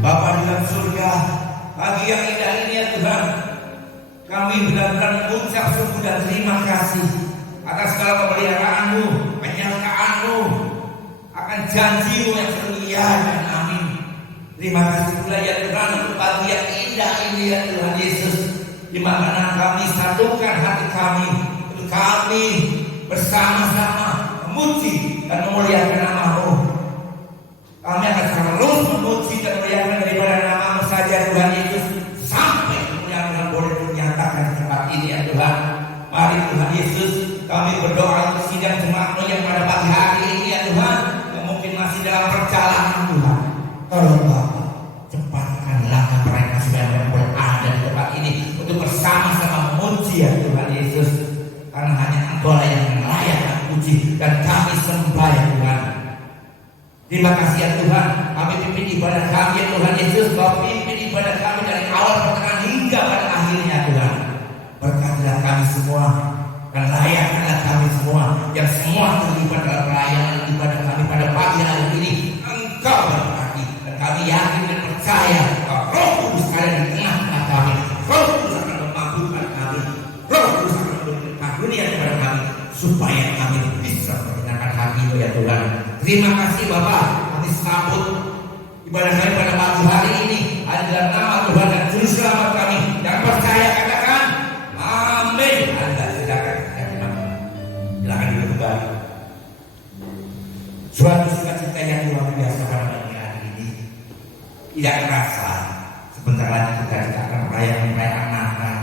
Bapa di dalam surga, pagi yang indah ini ya Tuhan, kami benar-benar mengucap syukur dan terima kasih atas segala pemeliharaan-Mu, penyertaan-Mu, akan janji-Mu yang setia dan amin. Terima kasih pula ya Tuhan untuk pagi yang indah ini ya Tuhan Yesus, di mana kami satukan hati kami untuk kami bersama-sama memuji dan memuliakan nama-Mu. Kami akan terus memuji dan memuliakan daripada nama-Mu saja Tuhan Yesus, sampai kemuliaan boleh dinyatakan di tempat ini ya Tuhan. Mari Tuhan Yesus, kami berdoa untuk sidang jemaat-Mu yang pada pagi hari ini ya Tuhan, yang mungkin masih dalam perjalanan Tuhan. Tolong Bapa, cepatkanlah mereka sudah berada di tempat ini untuk bersama-sama memuji ya Tuhan Yesus, karena hanya Engkau yang layak puji dan kami sembah ya Tuhan. Terima kasih ya Tuhan, kami pimpin ibadah kami ya Tuhan Yesus, Kau pimpin ibadah kami dari awal pertengahan hingga pada akhirnya Tuhan. Berkatilah kami semua dan layakkanlah kami semua yang semua terlibat dalam perayaan ibadah kami pada pagi hari ini. Engkau berkati dan kami yakin dan percaya bahwa Roh Kudus ada di tengah-tengah kami. Roh Kudus akan memampukan kami, Roh Kudus akan memberikan karunia kepada kami supaya kami bisa menyenangkan hati-Mu ya Tuhan. Terima kasih Bapak, kami sambut ibadah kami pada pagi hari ini adalah nama Tuhan dan Juru Selamat kami, dan percaya katakan amin. Anda silakan duduk kembali. Suatu sukacita yang luar biasa pada pagi hari ini. Tidak terasa sebentar lagi kita akan merayakan Natal.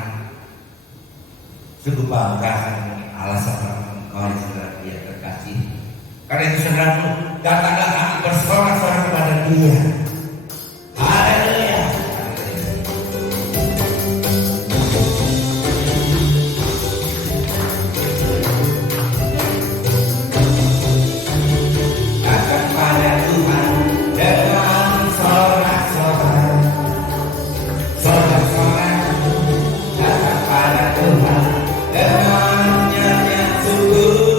Sungguh bangga alasan Engkau saudara Dia terkasih. Karena itu saudaraku, datanglah kami bersorak-sorak kepada Dia. Haleluya. Datang pada Tuhan dengan sorak-sorak, sorak-sorak. Datang pada Tuhan dengan nyanyian syukur.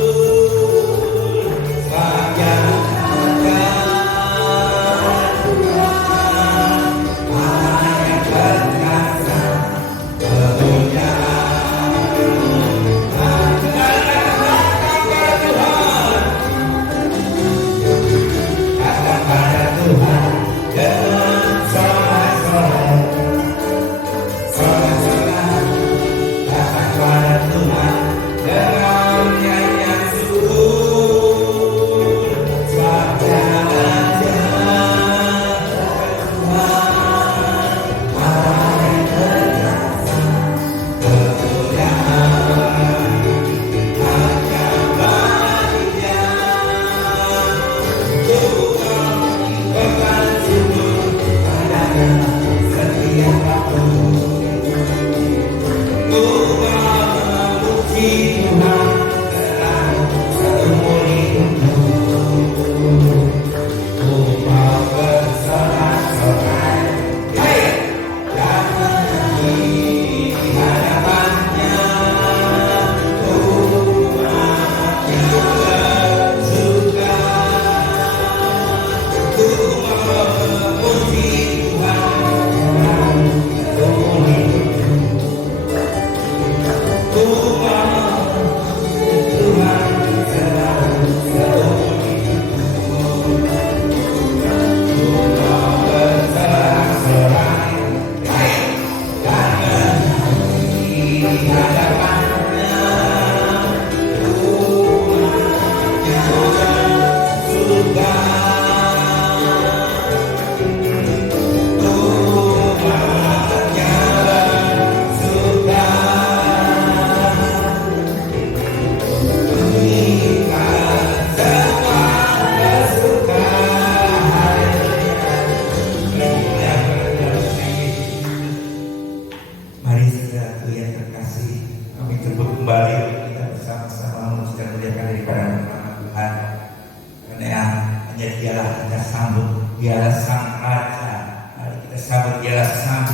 Dialah sang raja. Mari kita sambut dialah sang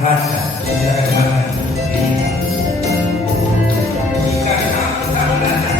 raja. Kita sambut sang raja.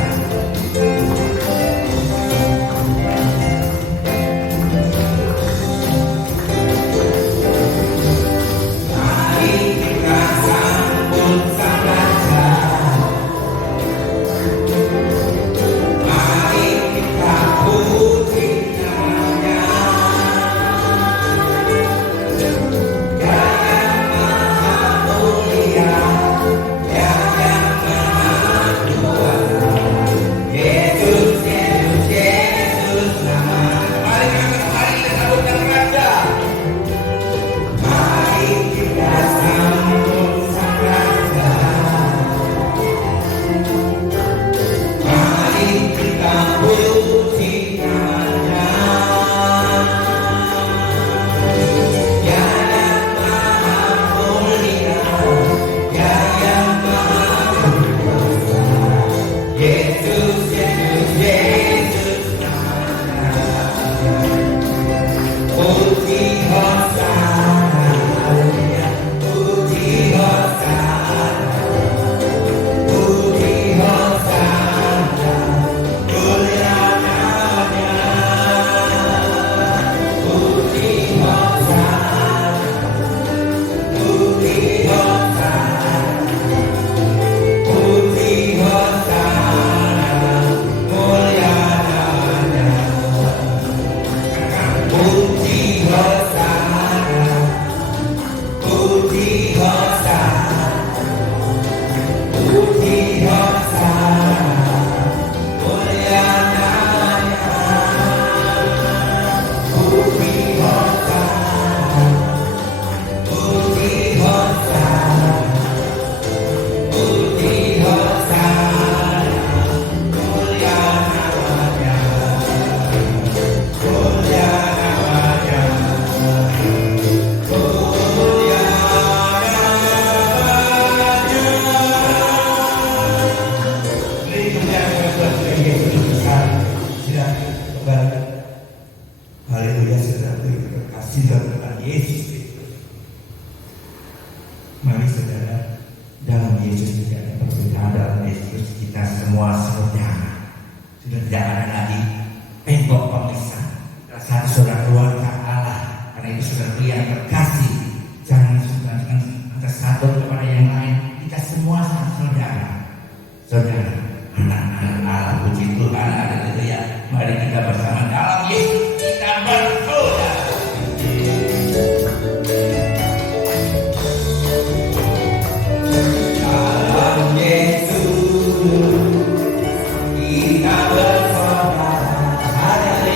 Yesus Kristus. Mari saudara, dalam Yesus tidak ada perbedaan. Dalam Yesus kita semua saudara. Sudah tidak ada lagi tembok pemisah. Satu saudara keluarga Allah. Karena itu saudara yang terkasih, jangan sungkan antara satu kepada yang lain. Kita semua saudara. Saudara, anak-anak Allah, puji Tuhan, haleluya. Mari kita bersama dalam Yesus kita berdoa. Dalam Yesus kita bersaudara.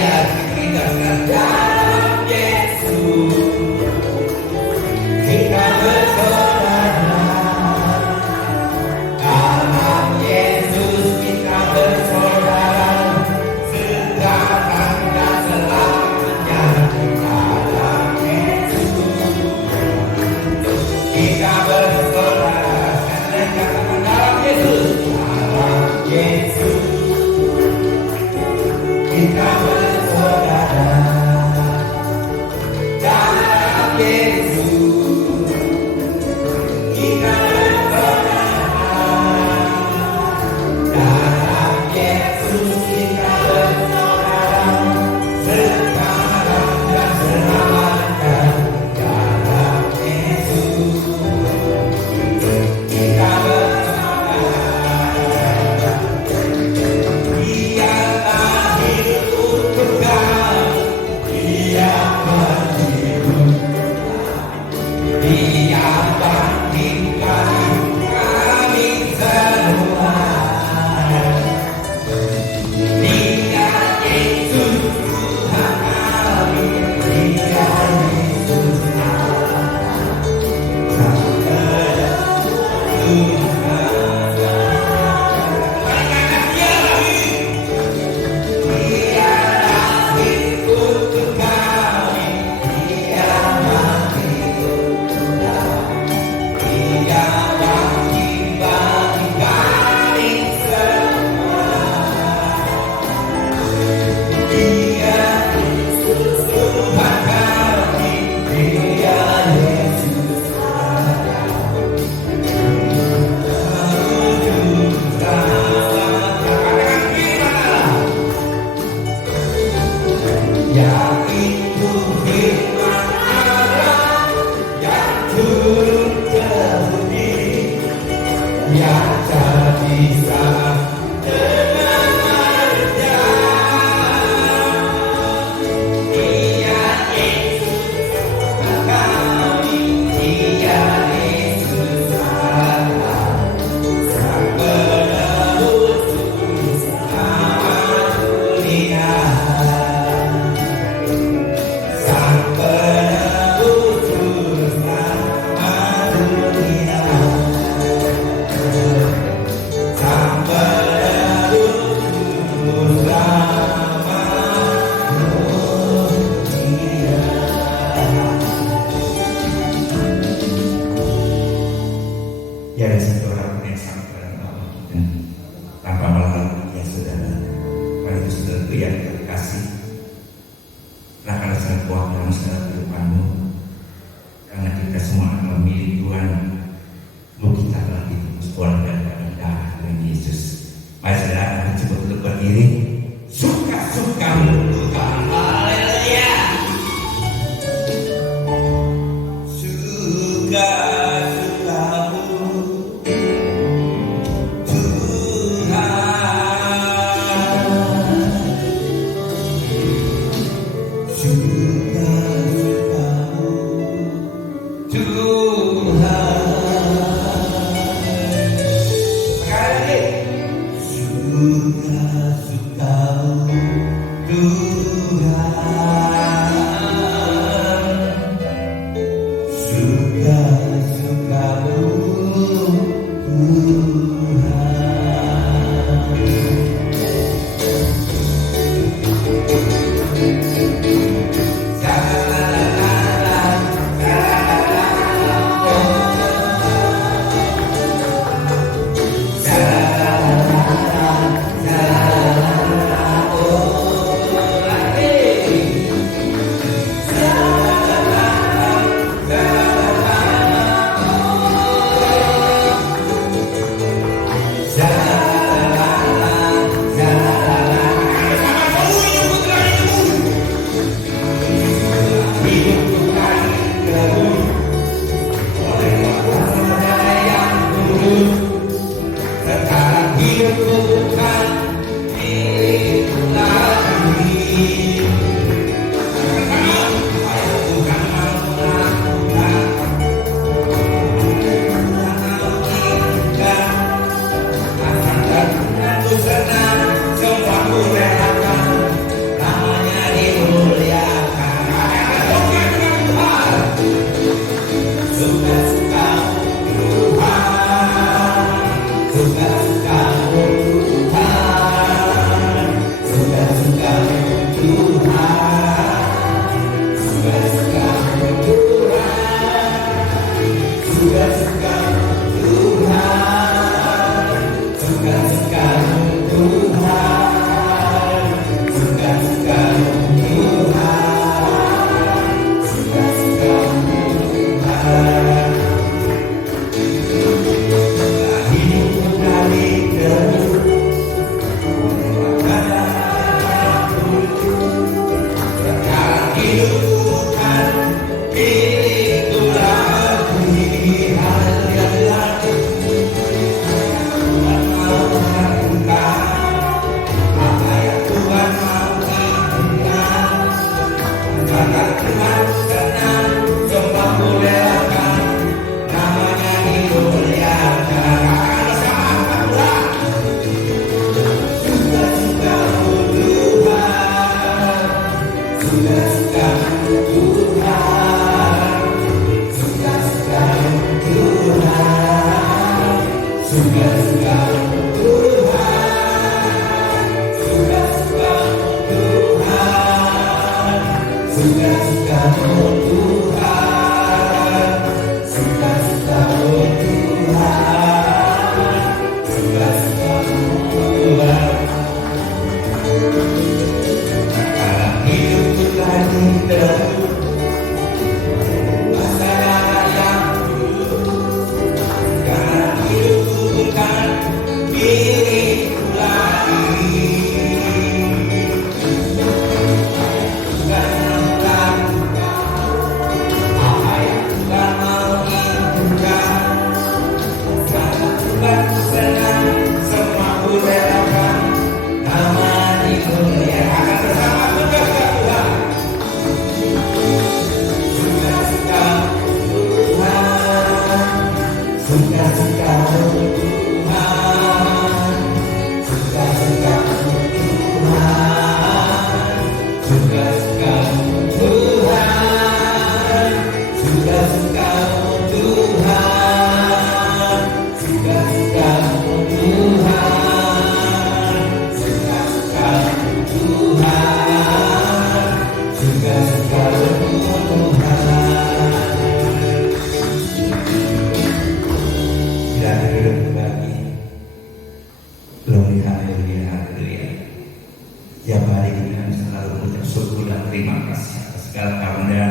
Tiap hari kita selalu mengucap syukur dan terima kasih atas segala karunia,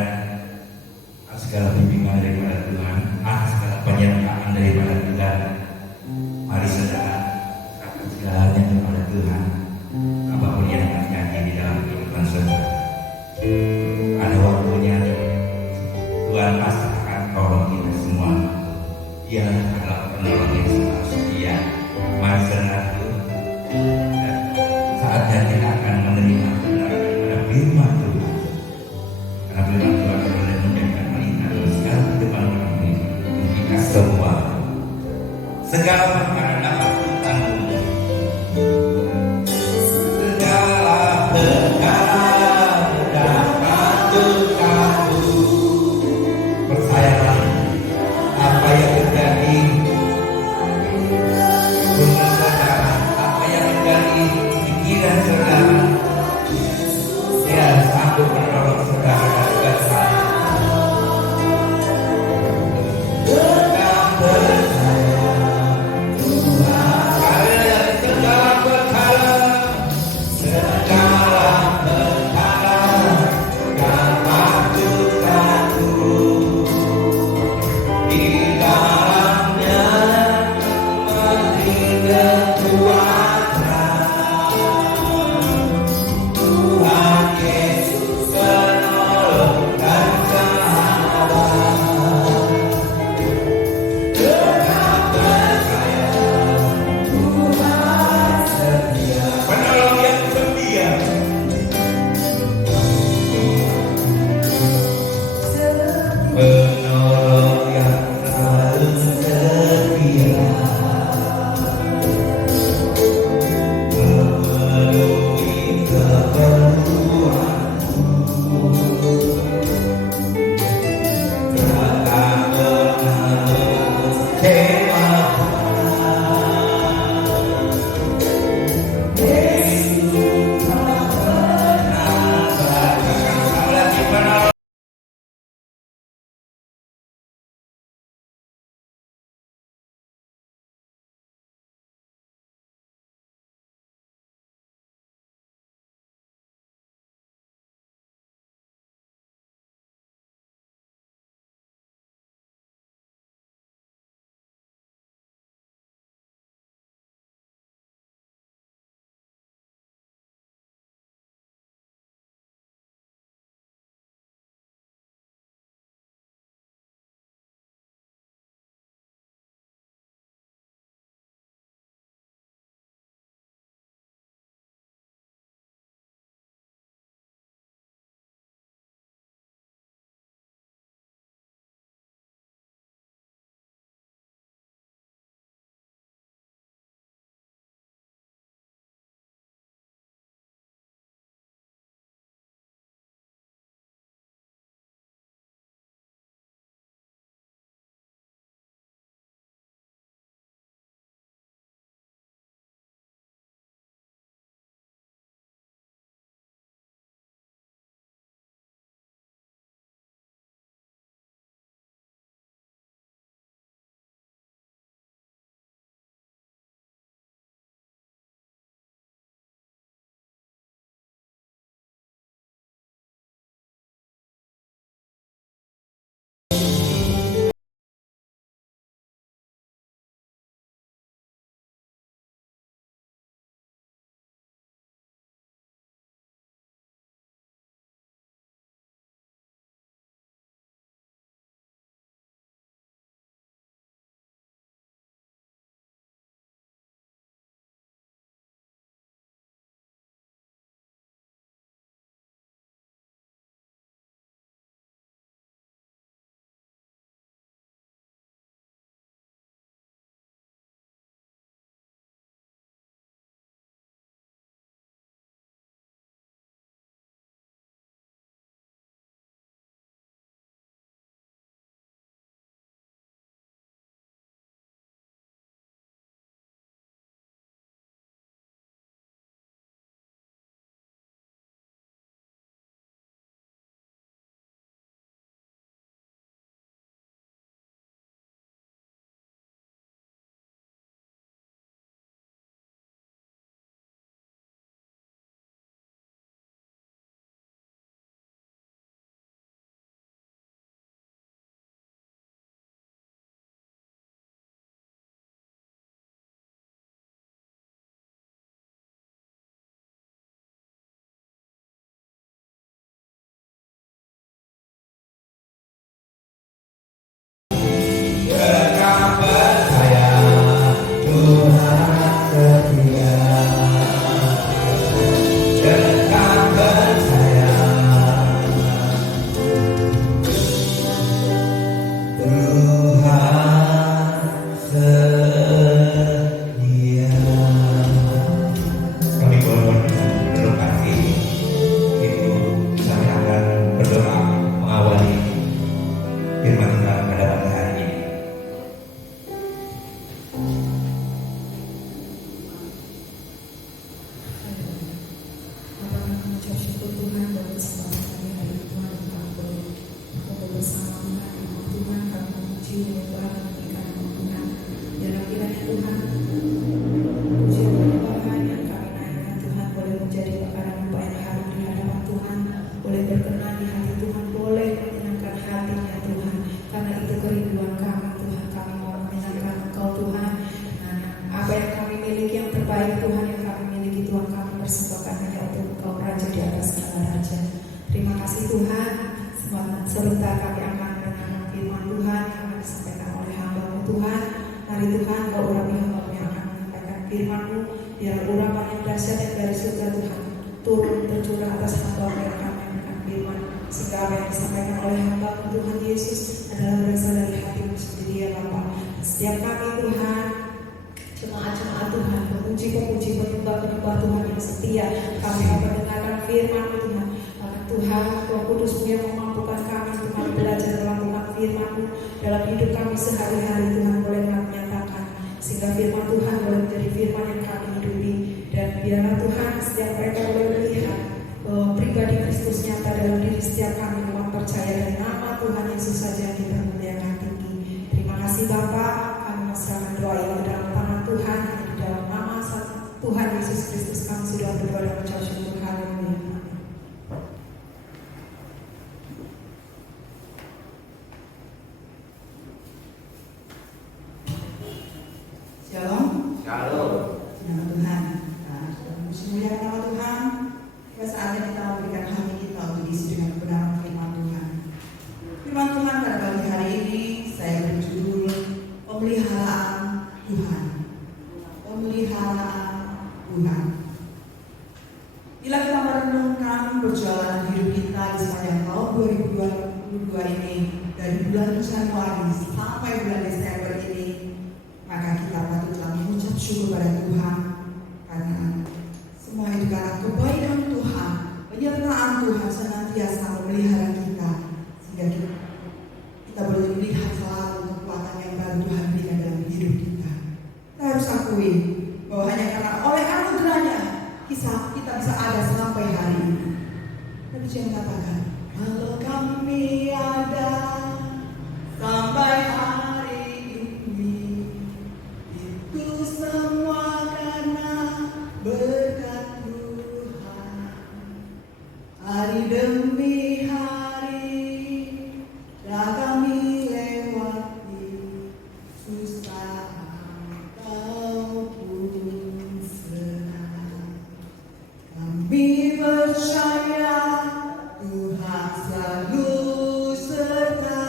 atas segala bimbingan daripada Tuhan, atas segala penyertaan daripada Tuhan. Mari saudara, serahkan segalanya kepada Tuhan. Apapun yang terjadi di dalam kehidupan saudara, ada waktunya Tuhan pasti akan tolong kita semua. Dia adalah penolong yang selalu setia. Mari saudara, saatnya kita akan menerima kebenaran firman Tuhan. Karena firman Tuhan boleh menjadikan pelita dalam segala kehidupan kami untuk kita semua. Segala perkara dapat ditanggung. Segala perkara dapat ditanggung. Percayalah apa yang terjadi. Benar saudara, apa yang terjadi pikiran saudara, dia sanggup menolong saudara dari kesalahan. Tuhan. Puji penyembahan yang kami naikkan Tuhan boleh menjadi perkara yang harum di hadapan Tuhan, boleh berkenan di hati Tuhan, boleh menyenangkan hatinya Tuhan. Karena itu kerinduan kami Tuhan, kami mau menyenangkan Engkau Tuhan. Dan apa yang kami miliki yang terbaik Tuhan, yang kami miliki Tuhan, kami persembahkan hanya untuk Engkau Raja di atas segala raja. Terima kasih Tuhan. Sebentar kami akan mendengarkan firman Tuhan yang akan disampaikan oleh hamba-Mu Tuhan. Mari Tuhan, Kau urapi hamba-Mu yang akan menyampaikan firman-Mu. Biar urapan yang dahsyat yang dari surga Tuhan turun tercurah atas hamba-Mu yang akan menyampaikan firman. Sehingga apa yang disampaikan oleh hamba-Mu Tuhan Yesus adalah berasal dari hati-Mu sendiri ya Bapa. Setiap kami Tuhan, jemaat-jemaat Tuhan, pemuji-pemuji, penyembah-penyembah Tuhan yang setia, kami akan mendengarkan firman-Mu Tuhan. Tuhan, Roh Kudus-Mu yang memampukan kami untuk belajar melakukan firman-Mu dalam hidup kami sehari-hari Tuhan, boleh kami nyatakan sehingga firman Tuhan boleh menjadi firman yang kami hidupi. Dan biarlah Tuhan setiap mereka boleh melihat bahwa pribadi Kristus nyata dalam diri setiap kami, umat percaya dan nama Tuhan Yesus saja yang kita muliakan tinggi. Terima kasih Bapa, kami menyerahkan doa ini ke dalam tangan Tuhan, di dalam nama Tuhan Yesus Kristus kami sudah berdoa dan mengucap syukur. Haleluya. Shalom. Shalom. Nama Tuhan. Semuanya nama Tuhan. Saatnya kita memberikan hati kita untuk diisi dengan kebenaran firman Tuhan. Firman Tuhan pada pagi hari ini saya berjudul pemeliharaan Tuhan. Pemeliharaan Tuhan. Bila kita merenungkan perjalanan hidup kita di sepanjang tahun 2022 ini, dari bulan Januari sampai bulan Desember ini, maka kita patutlah mengucap syukur pada Tuhan karena semua itu karena kebaikan Tuhan, penyertaan Tuhan senantiasa memelihara kita sehingga kita boleh melihat selalu kekuatan yang baru Tuhan berikan dalam hidup kita. Kita harus akui bahwa hanya karena oleh anugerahnya kita bisa ada sampai hari ini. Tapi jangan katakan kalau kami ada sampai hari ini, itu semua karena berkat Tuhan. Hari demi hari telah kami lewati, susah ataupun senang. Kami percaya Tuhan selalu serta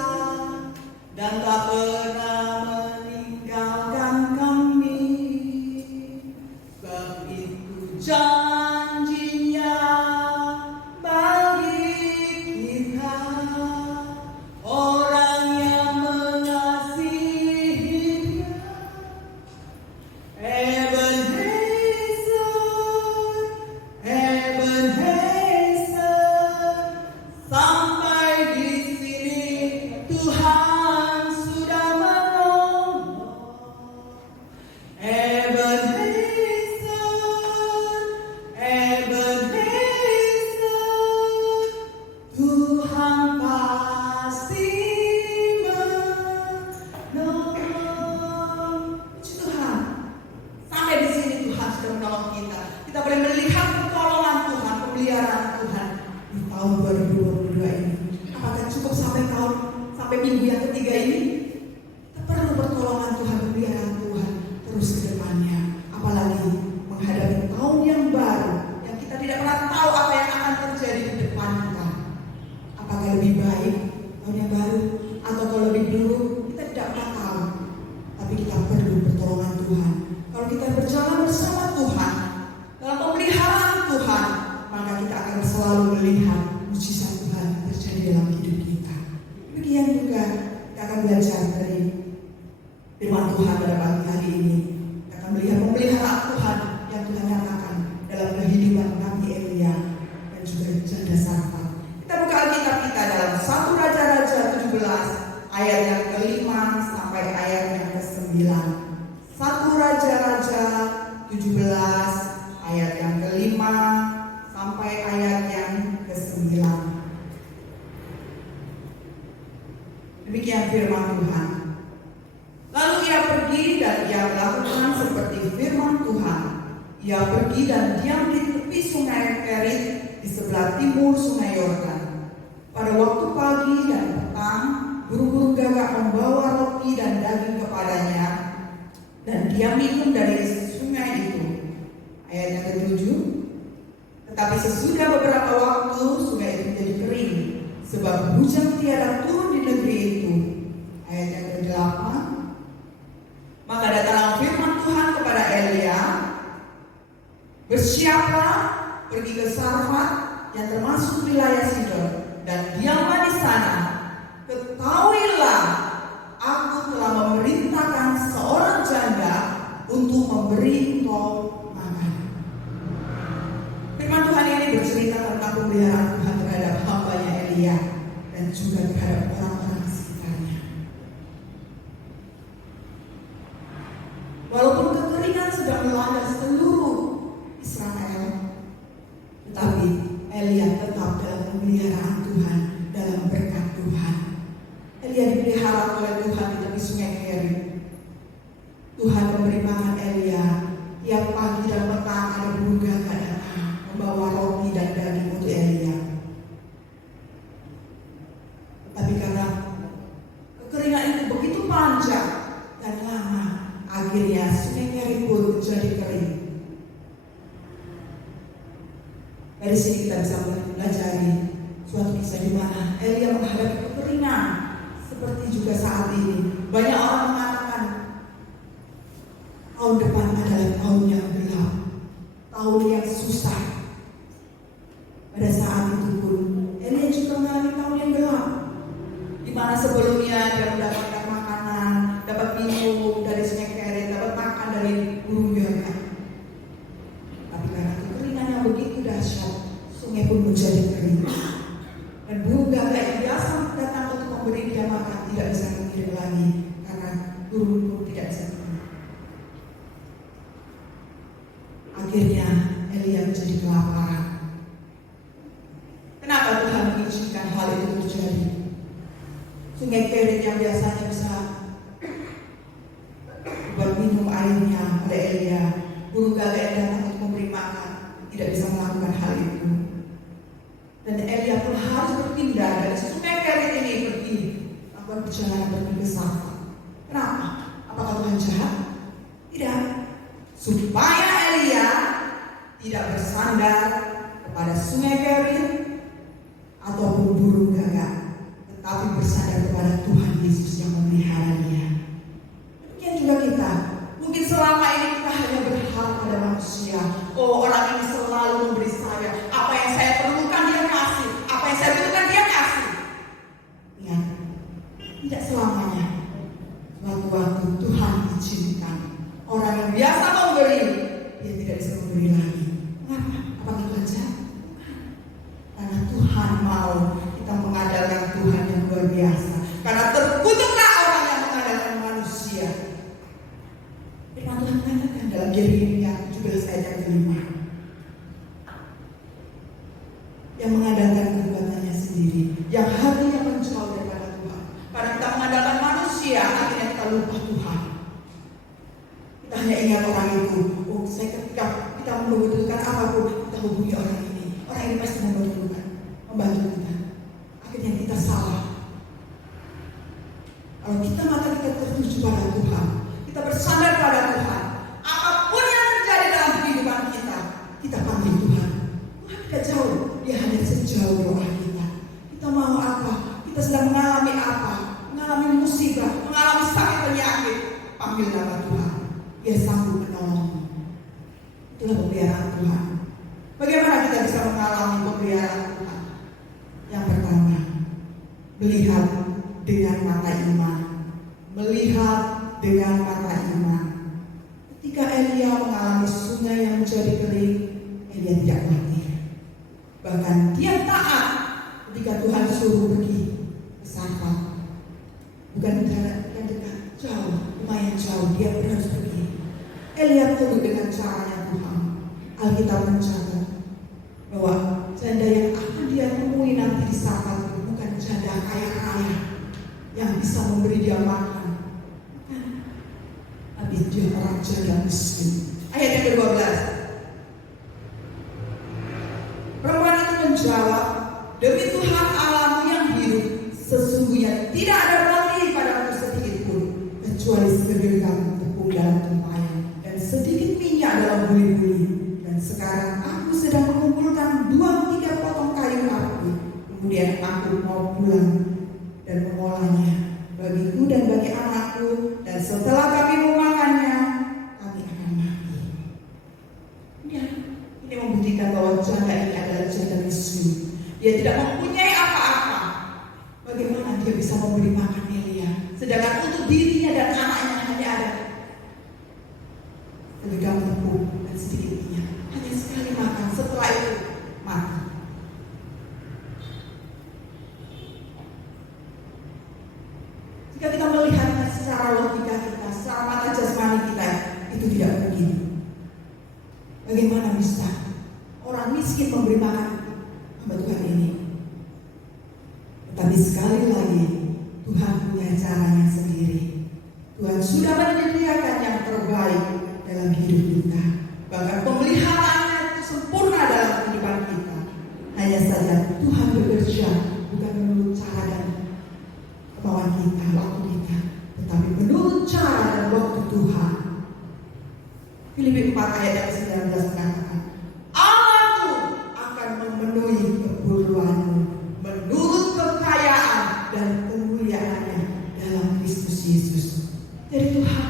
dan tak pernah meninggalkan kami. Sebab itu janjinya bagi kita, orang yang mengasihi Dia. Ebenezer, sampai di sini Tuhan sudah menolong. Tuhan pasti menolong. Puji Tuhan, sampai di sini Tuhan sudah menolong kita. Kita boleh melihat pertolongan Tuhan, pemeliharaan Tuhan di tahun 2022 ini. Apakah cukup sampai minggu yang ketiga ini? Kita perlu pertolongan Tuhan, pemeliharaan Tuhan terus ke depannya. Apalagi menghadapi tahun yang baru yang kita tidak pernah tahu apa yang akan terjadi di depan kita. Apakah lebih baik tahun yang baru atau kalau lebih buruk, kita tidak pernah tahu. Tapi kita perlu pertolongan Tuhan. Kalau kita berjalan bersama Tuhan dalam pemeliharaan Tuhan, maka kita akan selalu melihat mujizat Tuhan terjadi dalam hidup kita. Demikian juga kita akan belajar dari firman Tuhan pada pagi hari ini. Kita akan melihat pemeliharaan Tuhan yang Tuhan nyatakan dalam kehidupan Nabi Elia dan juga janda Sarfat. Kita buka Alkitab kita dalam 1 Raja-Raja 17 ayat yang ke-5 sampai ayat yang ke-9. 1 Raja-Raja 17 ayat yang ke-5 sampai ayat yang ke-9. Demikian firman Tuhan. Lalu ia pergi dan ia melakukan seperti firman Tuhan. Ia pergi dan diam di tepi sungai Kerit di sebelah timur sungai Yordan. Pada waktu pagi dan petang, burung-burung gagak membawa roti dan daging kepadanya, dan dia minum dari sungai itu. Ayat yang ke-7. Tetapi sesudah beberapa waktu sungai itu menjadi kering, sebab hujan tiada turun di negeri itu. Ayat yang ke-8. Maka datanglah firman Tuhan kepada Elia, bersiaplah, pergi ke Sarfat yang termasuk wilayah Sidon, dan diamlah di sana. Ketahuilah, aku telah memerintahkan seorang janda untuk memberi engkau makan. Firman Tuhan ini bercerita tentang pemeliharaan Tuhan terhadap hamba-Nya Elia dan juga terhadap orang-orang di sekitarnya. Walaupun kekeringan sedang melanda seluruh Israel, tetapi Elia tetap dalam pemeliharaan Tuhan, dalam berkat Tuhan. Elia dipelihara oleh Tuhan di tepi sungai Kerit. Tuhan memberi makan Elia. Tiap pagi dan petang ada burung gagak datang membawa roti dan daging untuk Elia. Tapi karena kekeringan itu begitu panjang dan lama, akhirnya sungai Kerit pun menjadi kering. Dari sini kita bisa mempelajari suatu kisah di mana Elia menghadapi kekeringan seperti juga saat ini. Banyak orang mengatakan tahun depan adalah tahun yang gelap, tahun yang susah. Pada saat itu pun Elia juga mengalami tahun yang gelap, di mana sebelumnya dia mendapatkan makanan, dapat minum dari sungai Kerit, dapat makan dari burung gagak. Tapi karena kekeringan yang begitu dahsyat, sungai pun menjadi kering. Dan burung gagak yang biasa datang untuk memberi dia makan tidak bisa mengirim lagi karena burung pun tidak bisa makan. Akhirnya Elia menjadi kelaparan. Kenapa Tuhan mengizinkan hal itu terjadi? Sungai Kerit yang biasanya bisa buat minum airnya oleh Elia, burung gagak yang datang untuk memberi makan tidak bisa melakukan hal itu. Dan Elia pun harus berpindah dari sungai Kerit ini pergi melakukan perjalanan pergi ke Sarfat. Kenapa? Apakah Tuhan jahat? Tidak. Supaya Elia tidak bersandar kepada sungai Kerit ataupun burung gagak, tetapi bersandar kepada Tuhan Yesus yang memeliharanya. Demikian juga kita. Mungkin selama ini kita hanya berharap pada manusia. Oh, orang ini selalu memberi saya. Apa yang saya perlukan dia kasih. Apa yang saya butuhkan dia kasih. Ya, tidak selamanya. Suatu waktu Tuhan izinkan orang yang biasa memberi, dia tidak bisa memberi lagi. Kenapa? Apakah Tuhan jahat? Karena Tuhan mau kita mengandalkan Tuhan yang luar biasa. Karena terkutuklah orang yang mengandalkan manusia. Firman Tuhan katakan dalam Yeremia 17 ayat yang kelima, yang mengandalkan kekuatannya sendiri, yang hatinya menjauh daripada Tuhan. Karena kita mengandalkan manusia, akhirnya kita lupa Tuhan. Kita hanya ingat orang itu. Oh, saya ketika kita membutuhkan apapun, kita hubungi orang ini. Orang ini pasti membantu kita. Akhirnya kita salah. Kalau kita mata kita tertuju pada Tuhan, kita bersandar pada Tuhan, apapun yang terjadi dalam kehidupan kita, kita panggil Tuhan. Tuhan tidak jauh, dia hanya sejauh doa kita. Kita mau apa? Kita sedang mengalami apa? Mengalami musibah, mengalami sakit penyakit, panggil nama Tuhan. Dia sanggup menolong. Itulah pemeliharaan Tuhan. Bagaimana kita bisa mengalami pemeliharaan Tuhan? Yang pertama, melihat dengan mata iman. Melihat dengan mata iman. Ketika Elia mengalami sungai yang menjadi kering, Elia tidak khawatir. Bahkan dia taat ketika Tuhan suruh pergi ke Sarfat. Bukan yang dekat, jauh, lumayan jauh, dia harus pergi. Elia tunduk dengan caranya Tuhan. Alkitab mencatat bahwa janda yang akan dia temui nanti di Sarfat bukan janda kaya-kaya yang bisa memberi dia makan. Bukan. tapi dia raja dan miskin. Ayat yang ke-12. Perempuan itu menjawab, demi Tuhan Allahmu yang hidup, sesungguhnya tidak ada roti padaku sedikit pun, kecuali segenggam tepung dalam tempayan dan sedikit minyak dalam buli-buli. Dan sekarang aku sedang mengumpulkan 2-3 potong kayu api. Kemudian aku mau pulang dan mengolahnya bagiku dan bagi anakku, dan setelah kami memakannya, kami akan mati. Ini membuktikan bahwa janda ini adalah janda miskin. Dia tidak mempunyai apa-apa. Bagaimana dia bisa memberi makan Elia, sedangkan untuk dirinya dan anaknya hanya ada segenggam tepung dan sedikit minyak. Hanya sekali makan, setelah itu mati. Jika kita melihatnya secara logika kita, secara mata jasmani kita, itu tidak mungkin. Bagaimana bisa orang miskin memberi makan hamba Tuhan ini? Tetapi sekali lagi, Tuhan punya caranya sendiri. Tuhan sudah menyediakan yang terbaik dalam hidup kita. Bahkan pemeliharaannya itu sempurna dalam kehidupan kita. Hanya saja Tuhan bekerja bukan menurut cara dan kemauan kita, waktu kita, tetapi menurut cara dan waktu Tuhan. Filipi 4 ayat yang 19 mengatakan, Allahmu akan memenuhi keperluanmu menurut kekayaan dan kemuliaannya dalam Kristus Yesus. Jadi Tuhan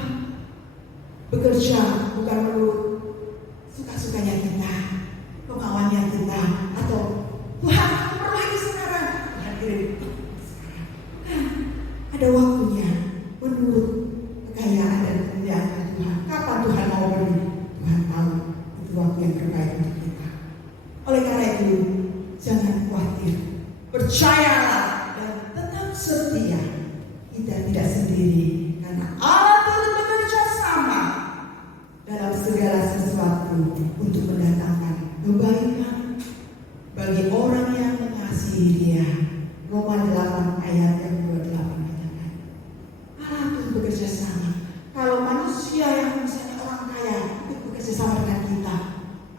bekerja bukan menurut suka-sukanya kita, kemauannya kita, atau Tuhan aku perlu ini sekarang, Tuhan kirim sekarang. Ada waktunya menurut kekayaan dan kemuliaan Tuhan. Kapan Tuhan mau beri? Tuhan tahu itu waktu yang terbaik untuk kita. Oleh karena itu, jangan khawatir, percayalah dan tetap setia. Kita tidak sendiri, karena Allah turut bekerja sama dalam segala sesuatu untuk mendatangkan kebaikan bagi orang yang mengasihi Dia. Roma 8 ayat yang 28 mengatakan, Allah turut bekerja sama. Kalau manusia yang misalnya orang kaya itu bekerja sama dengan kita,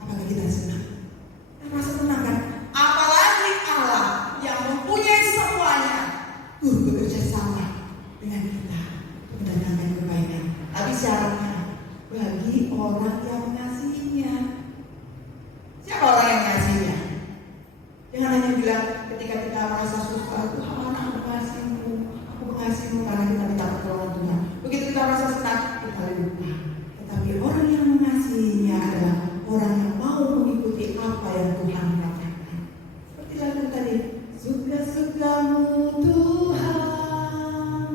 apakah kita senang? Kita merasa tenang kan? Apalagi Allah yang mempunyai semuanya bekerja sama dengan kita untuk mendatangkan kebaikan. Tapi syaratnya bagi orang yang mengasihinya. Siapa orang yang mengasihinya? Jangan hanya bilang ketika kita merasa susah, Tuhan aku mengasihimu karena kita minta pertolongan Tuhan. Begitu kita merasa senang, kita lupa. Tetapi orang yang mengasihinya adalah orang yang mau mengikuti apa yang Tuhan katakan. Seperti lagu tadi, suka-sukamu Tuhan,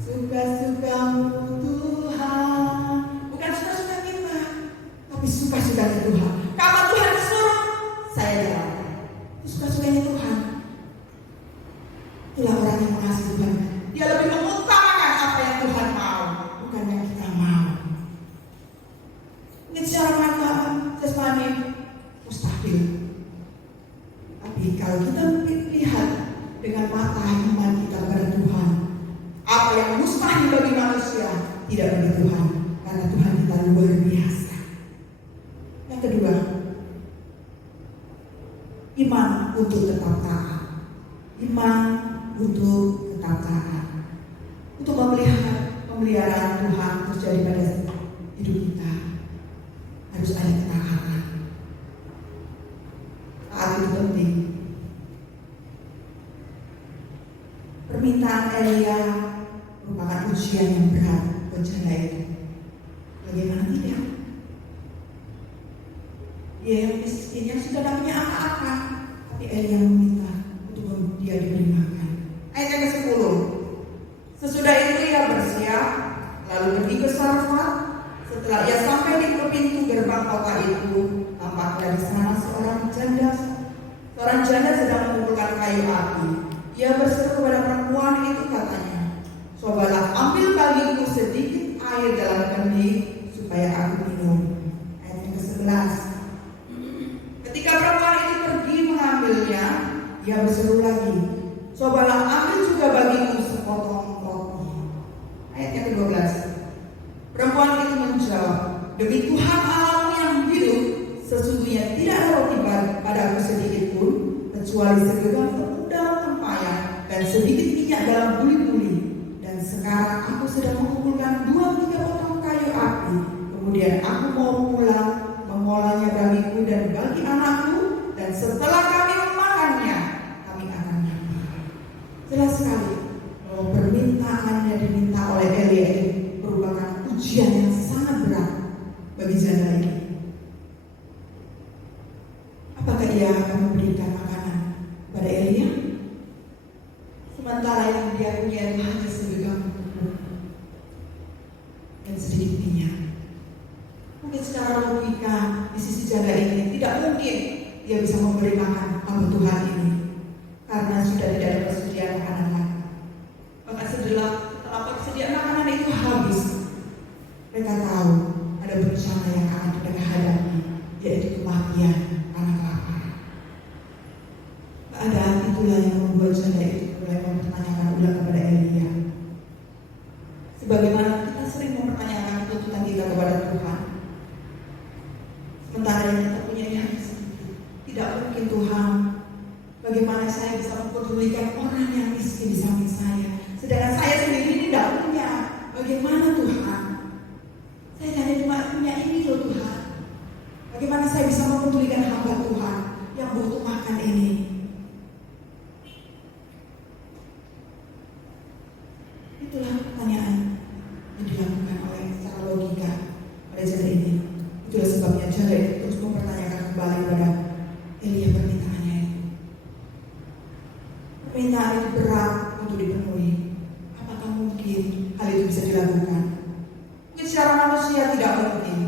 suka-sukamu Tuhan. Bukan suka-suka kita, tapi suka-sukanya Tuhan. Kalau Tuhan suruh, saya jalankan. Suka-sukanya Tuhan. Itulah orang yang mengasihi Tuhan. Dia lebih mengutamakan apa yang Tuhan mau, bukan yang kita mau. Ini secara mata jasmani mustahil. Tapi kalau kita melihat dengan mata iman kita kepada Tuhan, apa yang mustahil bagi manusia tidak bagi Tuhan, karena Tuhan kita luar biasa. Yang kedua, iman untuk tetap taat. Iman untuk tetap taat. Untuk pemeliharaan Tuhan terjadi pada hidup kita, harus ada ketaatan. Taat itu penting. Permintaan Elia merupakan ujian yang berat buat janda itu. Bagaimana tidak? Dia yang miskin yang sudah tak punya apa-apa, tapi Elia meminta untuk dia diberi makan. Ayat yang ke-10. Sesudah itu ia bersiap, lalu pergi ke Sarfat. Setelah ia sampai di pintu gerbang kota itu, tampaknya di sana seorang janda sedang mengumpulkan kayu api. Ia berseru kepada perempuan itu, katanya, cobalah ambil bagiku sedikit air dalam kendi supaya aku minum. Ayat yang ke-11. Ketika perempuan itu pergi mengambilnya, ia berseru lagi, cobalah ambil juga bagiku sepotong roti. Ayat yang ke-12. Perempuan itu demi Tuhan Allahmu yang hidup, sesungguhnya tidak ada roti padaku sedikit pun, kecuali segenggam tepung dalam tempayan dan sedikit minyak dalam buli-buli. Dan sekarang aku sedang mengumpulkan 2-3 potong kayu api. Kemudian aku mau pulang, mengolahnya bagiku dan bagi anakku, dan setelah kami memakannya, kami akan mati. Jelas sekali bahwa permintaan yang diminta oleh Elia itu merupakan ujian yang sangat berat bagi janda ini. Apakah ia akan memberikan makanan pada Elia? Sementara yang dia punya itu hanya segenggam tepung dan sedikit minyak. Mungkin secara logika di sisi janda ini tidak mungkin dia bisa memberi makan hamba Tuhan ini karena sudah tidak ada persediaan makanan lagi. Maka setelah persediaan makanan itu habis, mereka tahu ada bencana yang akan mereka hadapi, yaitu kematian karena kelaparan. Keadaan itulah yang membuat janda itu mulai mempertanyakan ulang kepada Elia. Sebagaimana kita sering mempertanyakan tuntutan kita kepada Tuhan, sementara yang kita punya ini hanya sedikit. Tidak mungkin Tuhan, bagaimana saya bisa mempedulikan orang yang miskin di samping saya, sedangkan saya sendiri tidak punya. Bagaimana Tuhan? Saya hanya cuma punya ini loh Tuhan. Bagaimana saya bisa mempedulikan hamba Tuhan yang butuh makan ini? Itulah pertanyaan yang dilakukan oleh secara logika oleh janda ini. Itulah sebabnya janda itu terus mempertanyakan kembali kepada Elia permintaannya itu. Permintaan itu berat untuk dipenuhi. Apakah mungkin hal itu bisa dilakukan? Mungkin secara manusia tidak mungkin.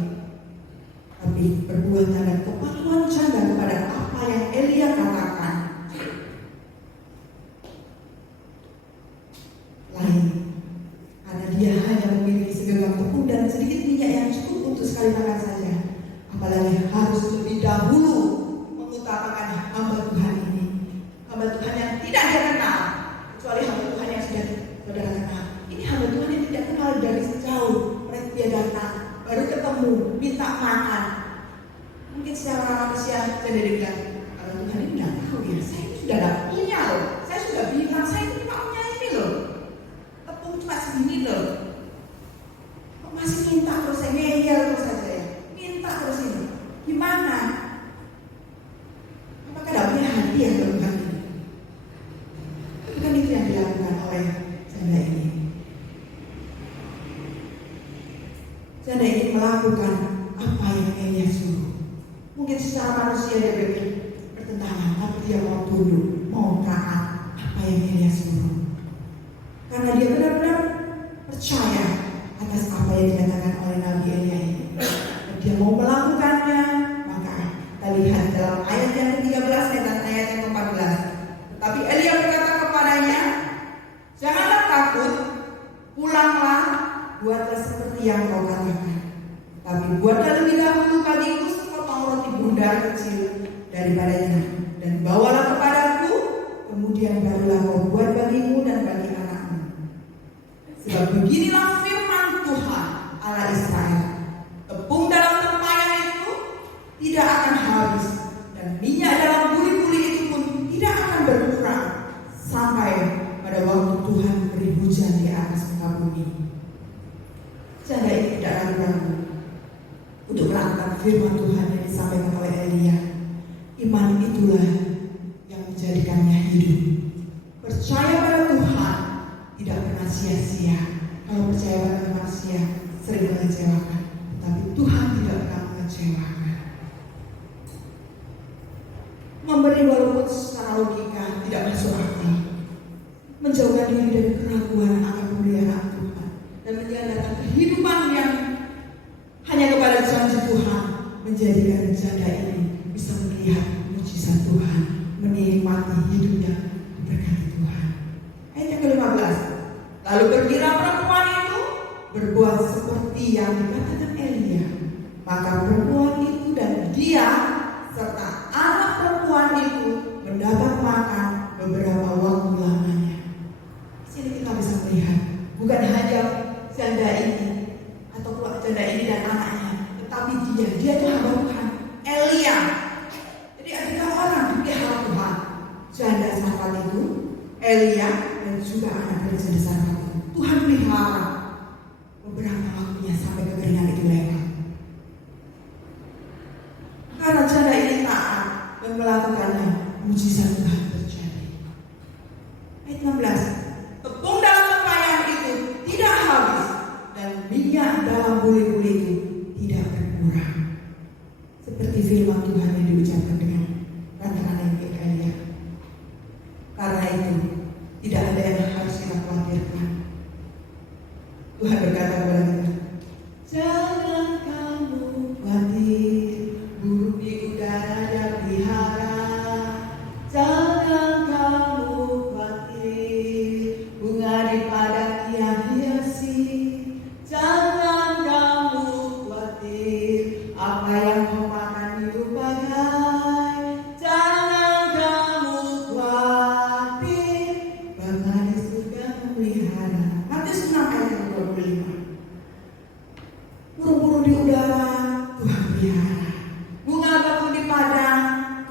Tapi perbuatan dan kepatuhan janda kepada apa yang Elia katakan lain. Karena dia hanya memiliki segenggam tepung dan sedikit minyak yang cukup untuk sekali makan saja. Apalagi harus lebih dahulu mengutamakan hamba Tuhan ini. Hamba Tuhan yang tidak dia kenal, kecuali hamba Tuhan yang sudah saudara kenal. Ini hamba Tuhan yang tidak kenal dari sejauh. Mereka dia datang, baru ketemu, minta makan. Mungkin secara manusia jadi bilang, kalau Tuhan ini tidak tahu ya, saya ini sudah tidak punya loh. Saya sudah bilang, saya ini cuma punya ini loh. Tepung cuma segini loh. Kok masih minta terus, saya ngeyel terus saja ya. Minta terus ini. Gimana? Apakah tidak punya hati ya kalau Tuhan ini? Bukan itu yang dilakukan oleh janda ini. Janda ini melakukan apa yang Elia suruh. Mungkin secara manusia dia bertentangan, tapi dia mau tunduk, mau taat apa yang Elia suruh. Karena dia benar-benar percaya atas apa yang dikatakan oleh Nabi Elia ini. Dan dia mau melakukannya, maka kita lihat dalam ayat yang ke-13 dan ayat yang ke-14. Tetapi Elia berkata kepadanya, janganlah takut, pulanglah, buatlah seperti yang kau katakan. Tapi buatlah lebih dahulu bagiku sepotong roti bundar kecil daripadanya, dan bawalah kepadaku, kemudian barulah kau buat bagimu dan bagi anakmu. Sebab beginilah firman Tuhan Allah Israel, tepung dalam tempayan itu tidak akan habis, dan minyak dalam buli-buli itu pun tidak akan berkurang sampai pada waktu Tuhan beri hujan di atas muka bumi. Janda ini tidak ragu-ragu untuk melakukan firman Tuhan yang disampaikan oleh Elia. Iman itulah yang menjadikannya hidup. Percaya pada Tuhan tidak pernah sia-sia. Kalau percaya pada manusia sering mengecewakan, tapi Tuhan tidak pernah mengecewakan. Memberi walaupun secara logika tidak masuk akal, menjauhkan diri dari keraguan akan pemeliharaan Tuhan, dan menyandang kehidupan yang hanya kepada janji Tuhan, menjadikan janda ini bisa melihat mujizat Tuhan, menikmati hidupnya berkati Tuhan. Ayat yang ke-15. Lalu pergilah perempuan itu berbuat seperti yang dikatakan Elia. Maka perempuan itu dan dia serta anak perempuan itu mendapat makan beberapa waktu lamanya. Di sini kita bisa melihat bukan hanya janda ini atau janda ini dan anaknya, tapi dia itu hamba Tuhan. Elia. Jadi ada orang dipelihara Tuhan. Janda Sarfat itu, Elia dan juga anak dari janda Sarfat itu. Tuhan pelihara. Beberapa waktunya sampai kekeringan itu lewat. Karena janda ini taat dan melakukannya, mujizat Tuhan terjadi. Ayat 16. Tepung dalam tempayan itu tidak habis dan minyak dalam buli-buli itu tidak berkurang. Seperti firman Tuhan yang diucapkan dengan rancangan Elia. Karena itu tidak ada yang harus kita khawatirkan. Tuhan berkata kepada kita, jangan kamu khawatir, burung di udara dia pelihara. Jangan kamu khawatir, bunga di padang dia hiasi. Jangan kamu khawatir, apa yang kau makan itu bagai. Jangan kamu khawatir, Bapa di surga memelihara. Matius 6 ayat 25. Burung-burung di udara Tuhan pelihara. Bunga bakung di padang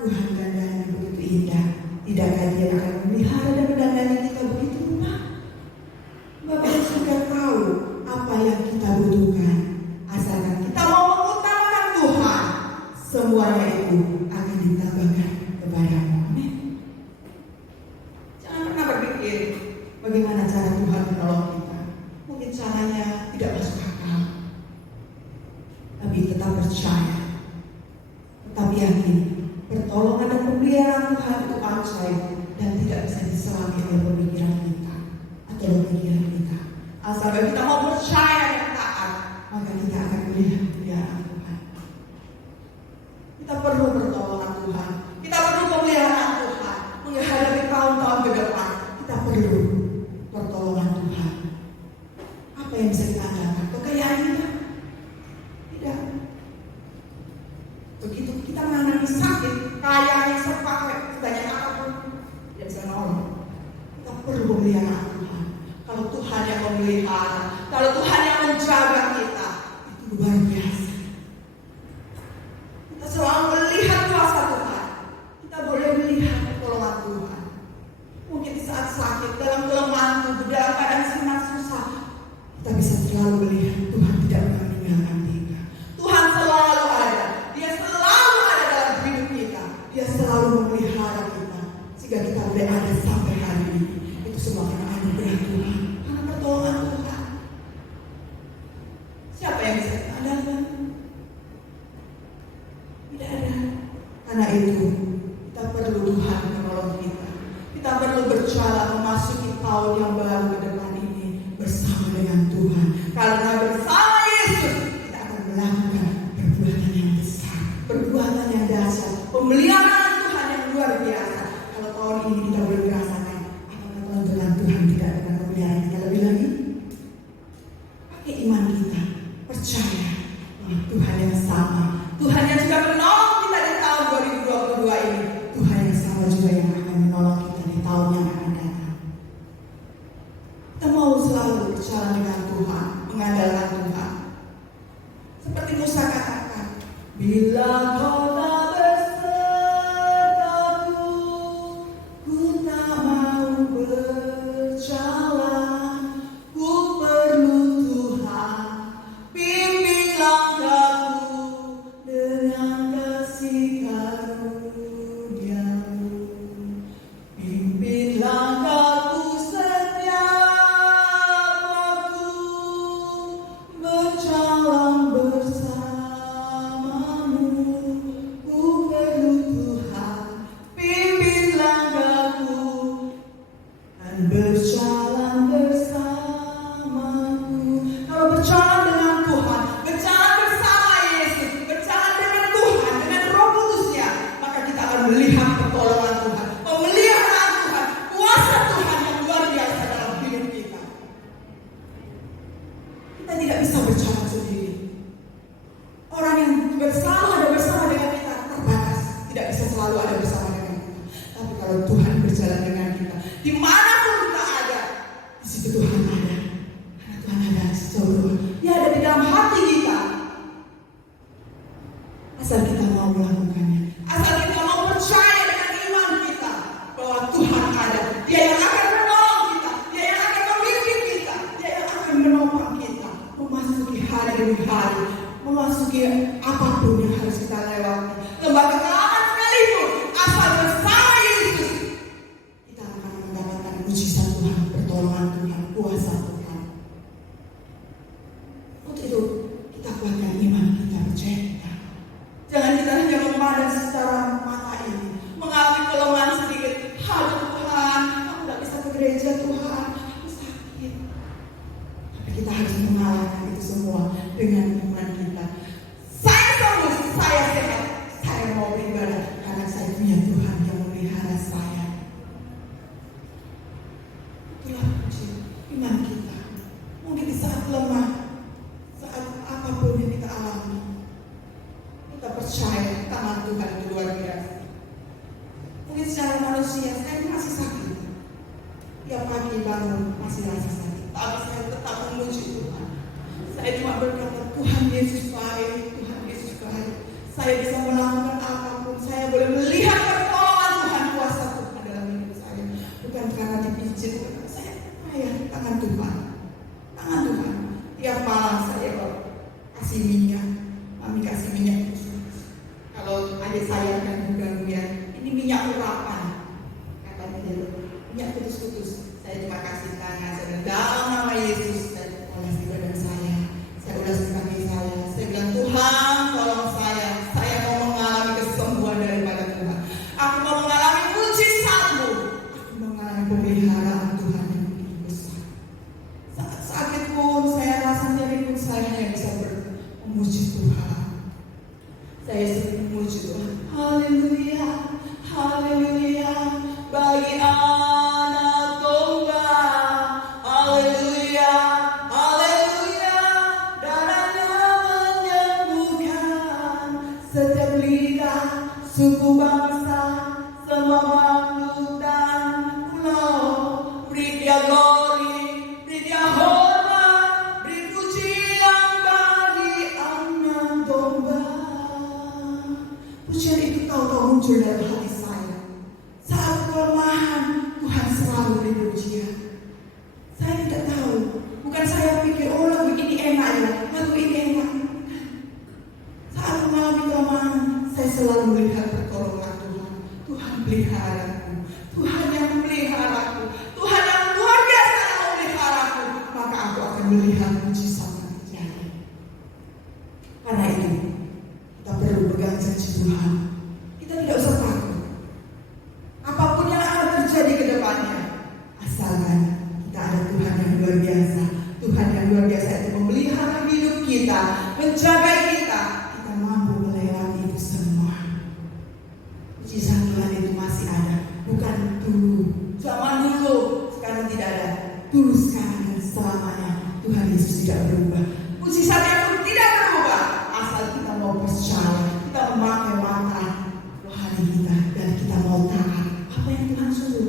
Tuhan dandani begitu indah. Tidakkah Dia akan memelihara dan mendandani kita begitu rupa? Bapak di surga tahu apa yang kita butuhkan. Asalkan kita mau mengutamakan Tuhan, semuanya itu akan ditambahkan kepadamu. Amin. Jangan pernah berpikir bagaimana cara Tuhan menolong kita. Mungkin caranya tidak masuk akal. Tapi tetap percaya, tetap yakin pertolongan dan pemeliharaan Tuhan itu ajaib dan tidak bisa diselami oleh pemikiran kita atau pemikiran kita. Asalkan kita mau percaya dan taat, maka kita akan melihat pemeliharaan Tuhan. Kita perlu pertolongan Tuhan, kita perlu pemeliharaan Tuhan menghadapi tahun-tahun ke depan. Kita perlu pertolongan Tuhan. Apa yang bisa kita andalkan? Kekayaan kita? Tidak. Begitu kita mengalami sakit, kaya yang sepakai sebanyak apapun, tidak bisa nolong. Kita perlu pemeliharaan Tuhan. Kalau Tuhan yang memelihara, kalau Tuhan yang menjaga kita, itu luar biasa. Kita selalu melihat kuasa Tuhan. Kita boleh melihat pertolongan Tuhan. Mungkin di saat sakit, dalam kelemahan tubuh, dalam keadaan sangat susah, kita bisa selalu melihat Tuhan tidak pernah meninggalkan kita. Tuhan selalu ada. Dia selalu ada dalam hidup kita. Dia selalu memelihara kita sehingga kita boleh ada sampai hari ini. Itu semua karena anugerah Tuhan, karena pertolongan Tuhan. Siapa yang bisa kita andalkan? Tidak ada. Karena itu kita perlu Tuhan menolong kita. Kita perlu berjalan memasuki tahun yang baru ke depan ini bersama dengan Tuhan. Karena bersama Yesus kita akan melakukan perbuatan yang besar, perbuatan yang dahsyat, pemeliharaan Tuhan yang luar biasa. Kalau tahun ini kita boleh merasakan, apakah tahun depan Tuhan tidak akan memelihara kita lebih lagi? Pakai iman kita, percaya bahwa Tuhan yang sama, Tuhan yang juga menolong kita di tahun 2022 ini, Tuhan yang sama juga yang akan menolong kita di tahun yang akan datang. Kita mau selalu berjalan dengan Tuhan, mengandalkan Tuhan. Seperti Musa katakan, bila kau tak bersertaku, ku tak mau berjalan. Ku perlu Tuhan, pimpin langkahku dengan kasih karunia-Mu. Pimpin langkahku setiap waktu, berjalan bersama-Mu. Ku perlu Tuhan, pimpin langkahku dan berjalan bersama-Mu. Kalau berjalan dengan Tuhan, berjalan bersama Yesus, berjalan dengan Tuhan, dengan Roh Kudus-Nya, maka kita akan melihat pertolongan Tuhan, pemeliharaan Tuhan, kuasa Tuhan yang luar biasa dalam hidup kita. Kita tidak bisa berjalan sendiri. Orang yang selalu ada bersama dengan kita terbatas, tidak bisa selalu ada bersama dengan kita. Tapi kalau Tuhan berjalan dengan kita, dimanapun kita ada, di situ Tuhan ada. Karena Tuhan ada sejauh Dia ada di dalam hati kita. asal kita mau melakukannya, asal kita mau percaya dengan iman kita bahwa Tuhan ada. Dia yang akan menolong kita, Dia yang akan memimpin kita, Dia yang akan menopang kita memasuki hari demi hari, memasuki apapun yang harus kita lewati, lembah kekelaman sekalipun, asal bersama Yesus kita akan mendapatkan mujizat Tuhan, pertolongan Tuhan, kuasa Tuhan. Untuk itu kita kuatkan iman kita, percaya kita. Jangan kita hanya memandang secara mata ini, mengalami kelemahan sedikit. Aduh Tuhan, aku tidak bisa ke gereja Tuhan, aku sakit. Tapi kita harus mengalahkan itu semua dengan iman kita. Saya sembuh, saya sehat, saya mau beribadah karena saya punya Tuhan yang memelihara saya. Itulah kunci iman kita. Mungkin di saat lemah, saat apapun yang kita alami, kita percaya tangan Tuhan itu luar biasa. Mungkin secara manusia saya masih sakit, tiap pagi bangun masih rasa sakit, tapi saya tetap memuji Tuhan. Saya cuma berkata, Tuhan Yesus baik, Tuhan Yesus baik. Saya bisa melakukan apapun, saya boleh melihat pertolongan Tuhan, kuasa Tuhan dalam hidup saya. Bukan karena dipijit, bukan karena saya percaya tangan Tuhan. Tangan Tuhan. Tiap malam saya kasih minyak, kami kasih minyak khusus. Kalau adik saya kan ganggu ya, ini minyak urapan, katanya dia, minyak putus-putus. Saya cuma kasih tangan, saya bilang dalam nama Yesus, saya oles di badan saya ulas di kaki saya bilang Tuhan tolong saya mau mengalami kesembuhan daripada Tuhan. Aku mau mengalami mujizat-Mu, aku mau mengalami pemeliharaan Tuhan yang begitu besar. Saat sakit pun, saya rasa nyeri pun, saya hanya bisa memuji Tuhan. Saya sering memuji Tuhan. Haleluya, haleluya, bagi anak domba. Haleluya, haleluya, darahnya menyembuhkan setiap lidah, suku bangsa, semua makhluk dan pulau. Beri Dia glory, beri Dia hormat, beri pujian bagi anak domba. Pujian itu tahu-tahu muncul dalam hati saya. Saat kelemahan, Tuhan selalu beri pujian. Saya tidak tahu, bukan saya pikir, oh lagu ini enak ya, lagu ini enak. Saat mengalami kelemahan, saya selalu melihat pertolongan Tuhan. Tuhan peliharaku, Tuhan yang memeliharaku, Tuhan yang luar biasa yang memeliharaku. Maka aku akan melihat mujizat yang terjadi. Karena itu, kita perlu pegang janji Tuhan. Kita tidak usah takut. Apapun yang akan terjadi ke depannya, asalkan kita ada Tuhan yang luar biasa. Tuhan yang luar biasa itu memelihara hidup kita, menjaga kita. Kita mampu melewati itu semua. Mujizat Tuhan itu masih ada. Bukan dulu, zaman dulu, sekarang tidak ada. Dulu, sekarang, dan selamanya. Tuhan Yesus tidak berubah. Mujizatnya pun tidak berubah. Asal kita mau percaya, kita memakai mata rohani kita, dan kita mau taat apa yang Tuhan suruh.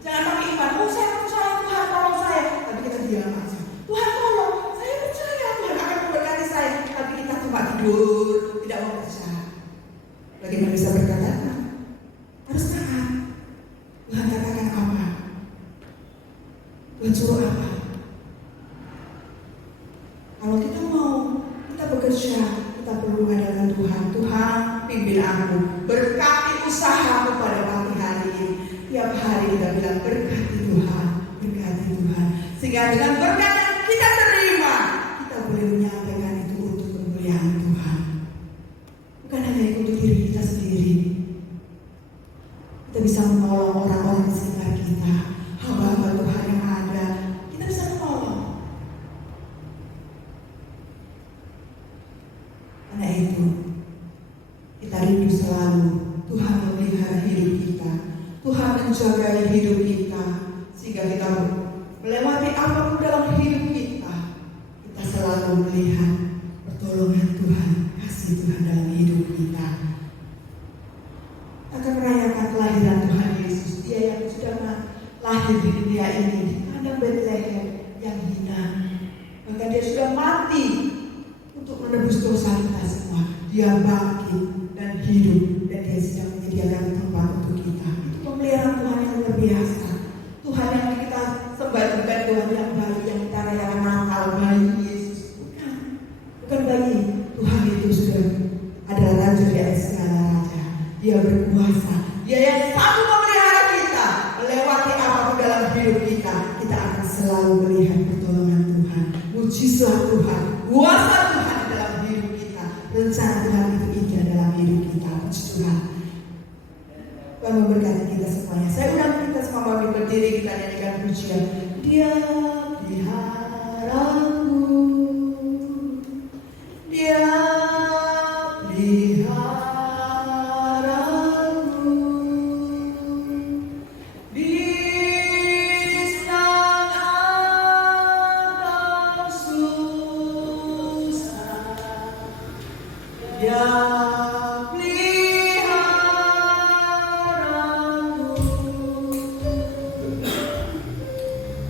Jangan pakai iman, oh saya percaya Tuhan tolong saya, tapi kita diam aja. Tuhan tolong, saya percaya Tuhan akan memberkati saya, tapi kita cuma tidur, tidak mau percaya. Bagaimana bisa berkata? Harus taat. Tuhan katakan apa? Tuhan suruh apa? Kalau kita mau, kita bekerja, kita perlu mengadakan Tuhan. Tuhan, pimpin aku, berkati usahaku pada pagi hari ini. Tiap hari kita bilang berkati Tuhan, berkati Tuhan. Sehingga dengan berkat yang kita terima, kita boleh menyampaikan itu untuk kemuliaan Tuhan. Bukan hanya untuk diri kita sendiri. Kita bisa menolong orang-orang di sekitar kita, hamba-hamba Tuhan yang ada. Kita bisa menolong. Karena itu, kita rindu selalu Tuhan memelihara hidup kita, Tuhan menjaga hidup kita, sehingga kita melewati apapun dalam hidup kita, kita selalu melihat pertolongan Tuhan, kasih Tuhan dalam hidup kita. Kita akan merayakan kelahiran Tuhan Yesus, Dia yang sudah lahir di dunia ini, di kandang Bethlehem yang hina. Maka Dia sudah mati untuk menebus dosa kita semua. Dia bangkit Mujizat Tuhan, kuasa Tuhan di dalam hidup kita, rencana Tuhan itu indah dalam hidup kita. Puji Tuhan. Tuhan memberkati kita semuanya. Saya undang kita semua bagi berdiri, kita nyanyikan pujian. Dia peliharaku, Dia peliharaku, di senang atau susah, Dia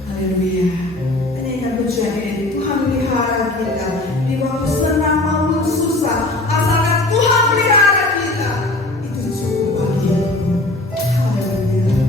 haleluya. Nyanyikan pujian ini. Tuhan pelihara kita di waktu senang maupun susah. Asalkan Tuhan pelihara kita, itu cukup bagi hidupmu. Haleluya.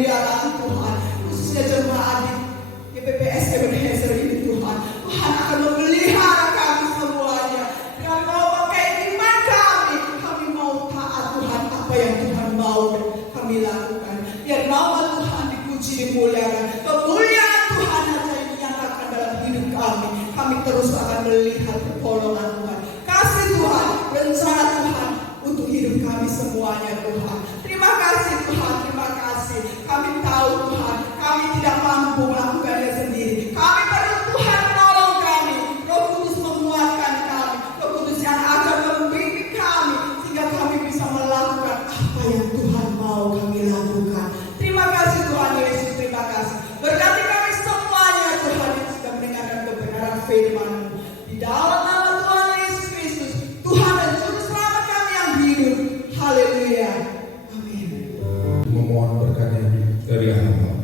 pemeliharaan Tuhan, khususnya jemaat di GPPS Ebenezer ini Tuhan. Tuhan akan memelihara kami semuanya. Dengan mau pakai iman kami mau taat Tuhan, apa yang Tuhan mau kami lakukan. Biar nama Tuhan dipuji, dimuliakan. Kemuliaan Tuhan saja yang dinyatakan dalam hidup kami. Kami terus akan melihat pertolongan Tuhan, kasih Tuhan, rencana Tuhan untuk hidup kami semuanya Tuhan. Terima kasih Tuhan, terima kasih. Kami tahu Tuhan, kami tidak mampu melakukannya sendiri. Kami perlu Tuhan menolong kami. Roh Kudus menguatkan kami. Roh Kudus yang akan membimbing kami sehingga kami bisa melakukan apa yang Tuhan mau kami lakukan. Terima kasih Tuhan Yesus, terima kasih. Berkati kami semuanya Tuhan yang sudah mendengarkan kebenaran firman-Mu. Di dalam nama Tuhan Yesus Kristus, Tuhan dan Juru Selamat kami yang hidup. Haleluya. Amin. Memohon berkatnya dari Allah.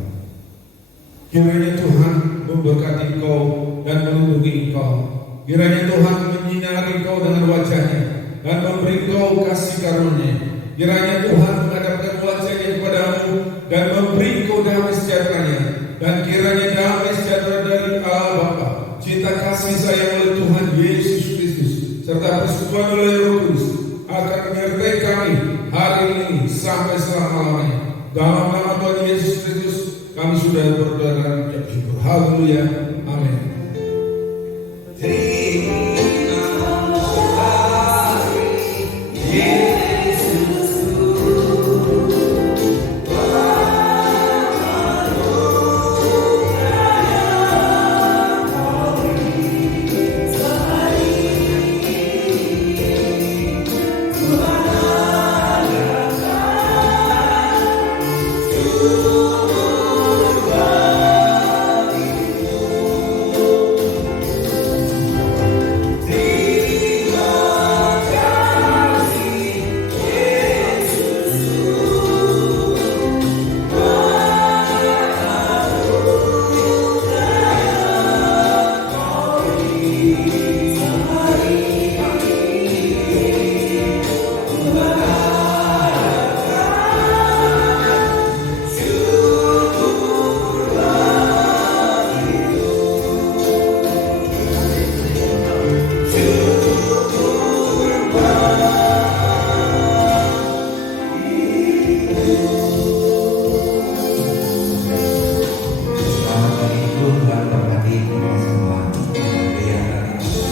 Kiranya Tuhan memberkati engkau dan melindungi engkau. Kiranya Tuhan menyinari engkau dengan wajahnya dan memberi engkau kasih karunia. Kiranya Tuhan menghadapkan wajahnya kepadamu dan memberi engkau damai sejahteranya. Dan kiranya damai sejahtera dari Allah Bapa, cinta kasih sayang oleh Tuhan Yesus Kristus, serta persekutuan oleh Roh Kudus akan menyertai kami hari ini sampai selama-lamanya. Dalam nama Tuhan Yesus Kristus kami sudah berdoa dan mengucap syukur. Haleluya.